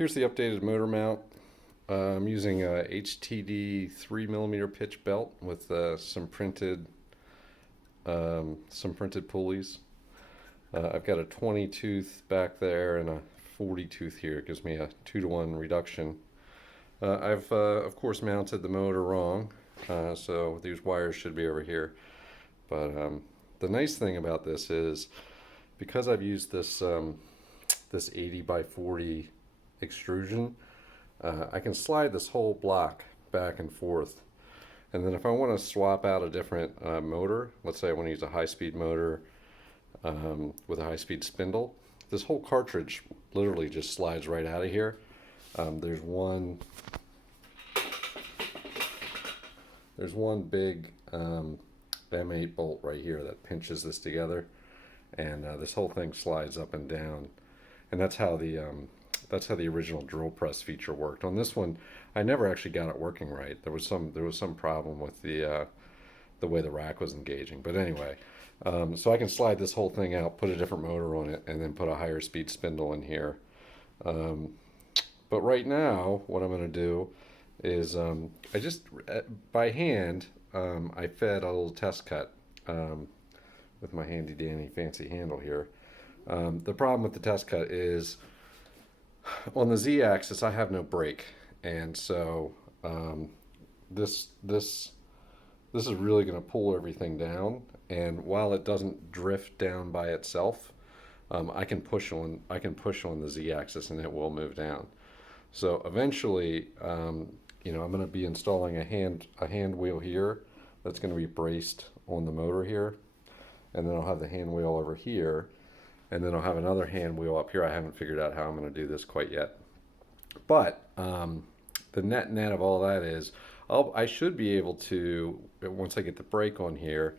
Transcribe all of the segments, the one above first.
Here's the updated motor mount. I'm using a HTD 3mm pitch belt with some printed pulleys. I've got a 20 tooth back there and a 40 tooth here. It gives me a 2-to-1 reduction. I've of course mounted the motor wrong, so these wires should be over here. But the nice thing about this is because I've used this 80 by 40 extrusion, I can slide this whole block back and forth. And then if I want to swap out a different motor, let's say I want to use a high-speed motor with a high-speed spindle, this whole cartridge literally just slides right out of here. There's one big M8 bolt right here that pinches this together, and this whole thing slides up and down. And that's how the original drill press feature worked. On this one, I never actually got it working right. There was some problem with the way the rack was engaging. But anyway, so I can slide this whole thing out, put a different motor on it, and then put a higher speed spindle in here. But right now, what I'm going to do is I just by hand I fed a little test cut with my handy dandy fancy handle here. The problem with the test cut is on the z-axis I have no brake, and so this is really going to pull everything down. And while it doesn't drift down by itself, I can push on the z-axis and it will move down. So eventually, I'm going to be installing a hand wheel here that's going to be braced on the motor here, and then I'll have the hand wheel over here, and then I'll have another hand wheel up here. I haven't figured out how I'm going to do this quite yet, but the net of all that is I should be able to, once I get the brake on here,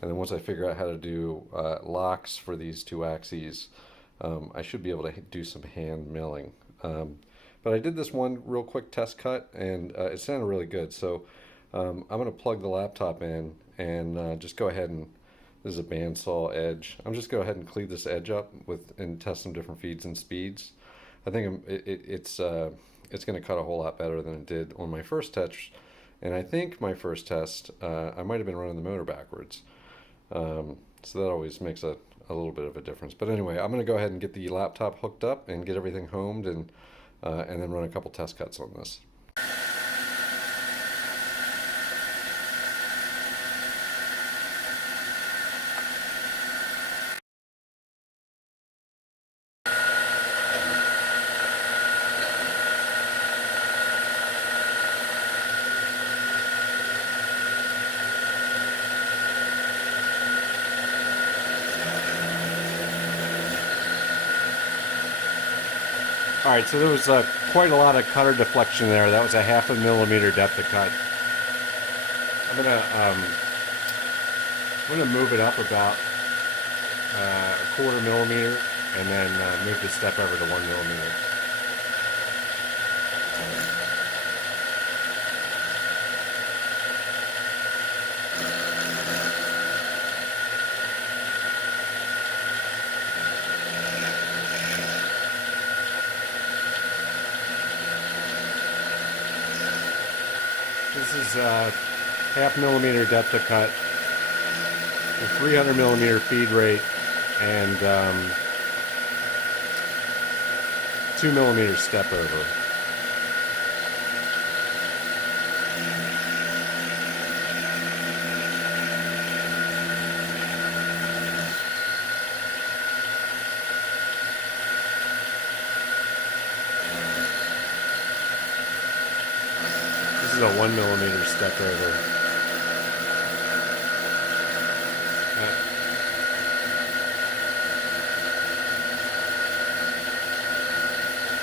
and then once I figure out how to do locks for these two axes, I should be able to do some hand milling. But I did this one real quick test cut, and it sounded really good. So I'm going to plug the laptop in and just go ahead and, this is a bandsaw edge. I'm just go ahead and cleave this edge up and test some different feeds and speeds. I think it's going to cut a whole lot better than it did on my first test. And I think my first test, I might have been running the motor backwards. So that always makes a little bit of a difference. But anyway, I'm going to go ahead and get the laptop hooked up and get everything homed, and then run a couple test cuts on this. All right, so there was quite a lot of cutter deflection there. That was a 1/2 millimeter depth of cut. I'm gonna move it up about a 1/4 millimeter, and then move the step over to 1 millimeter. This is 1/2 millimeter depth of cut, a 300 millimeter feed rate, and 2 millimeter step over. This is a 1 millimeter step over.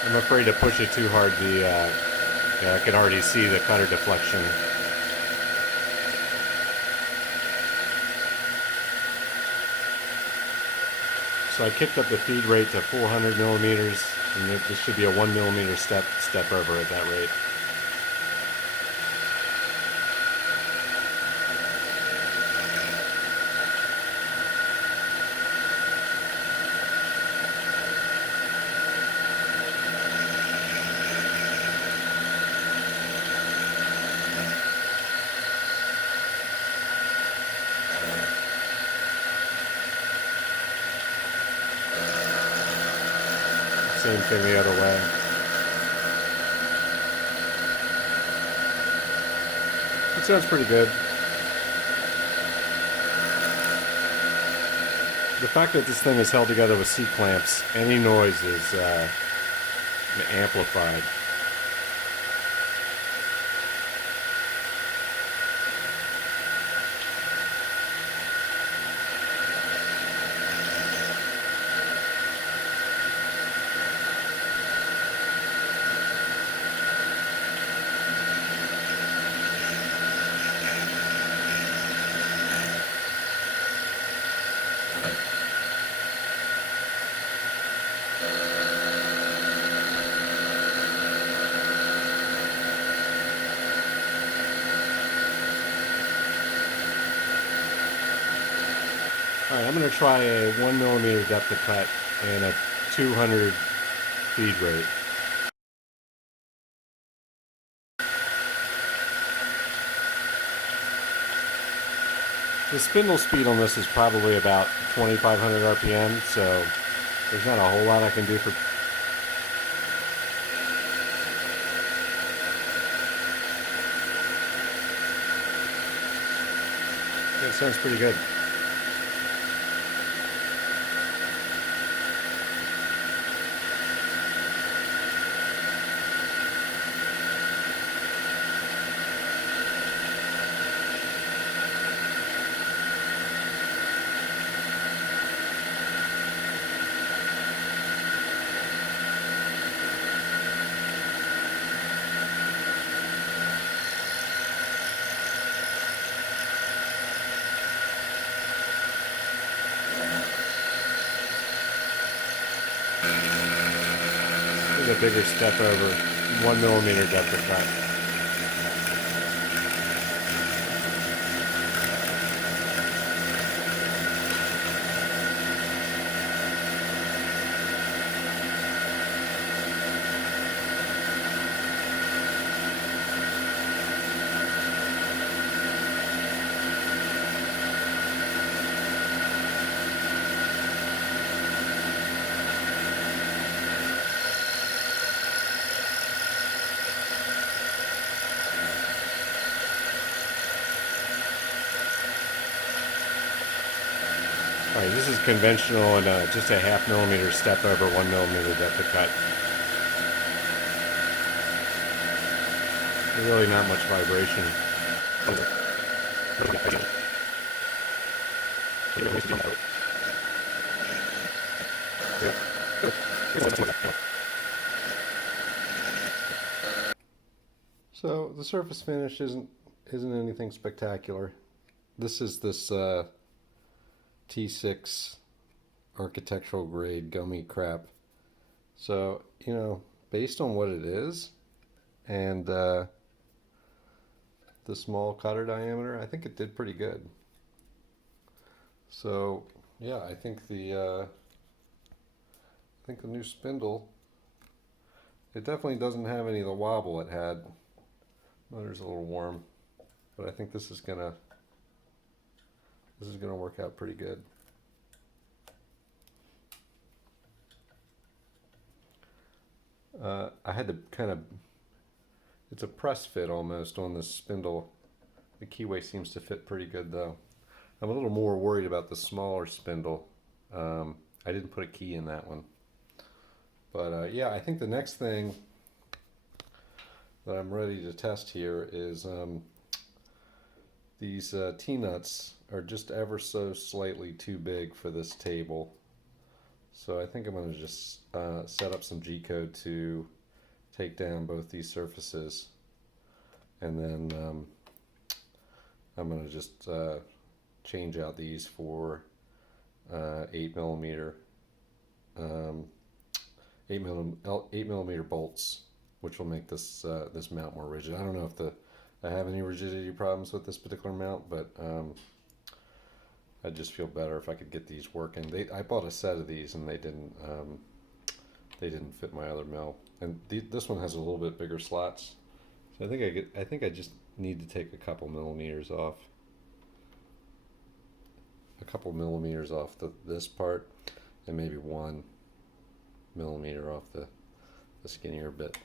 I'm afraid to push it too hard. I can already see the cutter deflection. So I kicked up the feed rate to 400 millimeters, and this should be a 1 millimeter step over at that rate. same thing the other way. It sounds pretty good. The fact that this thing is held together with C-clamps, any noise is amplified. Alright, I'm going to try a 1mm depth of cut and a 200 feed rate. The spindle speed on this is probably about 2,500 RPM, so there's not a whole lot I can do for... It sounds pretty good. A bigger step over, 1mm depth of cut. Alright, this is conventional and just a 0.5 millimeter step over 1mm depth of cut. Really not much vibration. So the surface finish isn't anything spectacular. This is this T6 architectural grade gummy crap. So, you know, based on what it is and the small cutter diameter, I think it did pretty good. So, yeah, I think the new spindle, it definitely doesn't have any of the wobble it had. Motor's a little warm, but I think this is gonna work out pretty good. I had to kind of, it's a press fit almost on this spindle. The keyway seems to fit pretty good though. I'm a little more worried about the smaller spindle. I didn't put a key in that one. But yeah, I think the next thing that I'm ready to test here is these T-nuts are just ever so slightly too big for this table. So I think I'm going to just set up some G-code to take down both these surfaces, and then I'm going to just change out these for 8mm 8mm bolts, which will make this this mount more rigid. I don't know if I have any rigidity problems with this particular mount, but I'd just feel better if I could get these working. I bought a set of these and they didn't fit my other mill, and this one has a little bit bigger slots. So I think I just need to take a couple millimeters off. A couple millimeters off this part, and maybe 1 millimeter off the skinnier bit.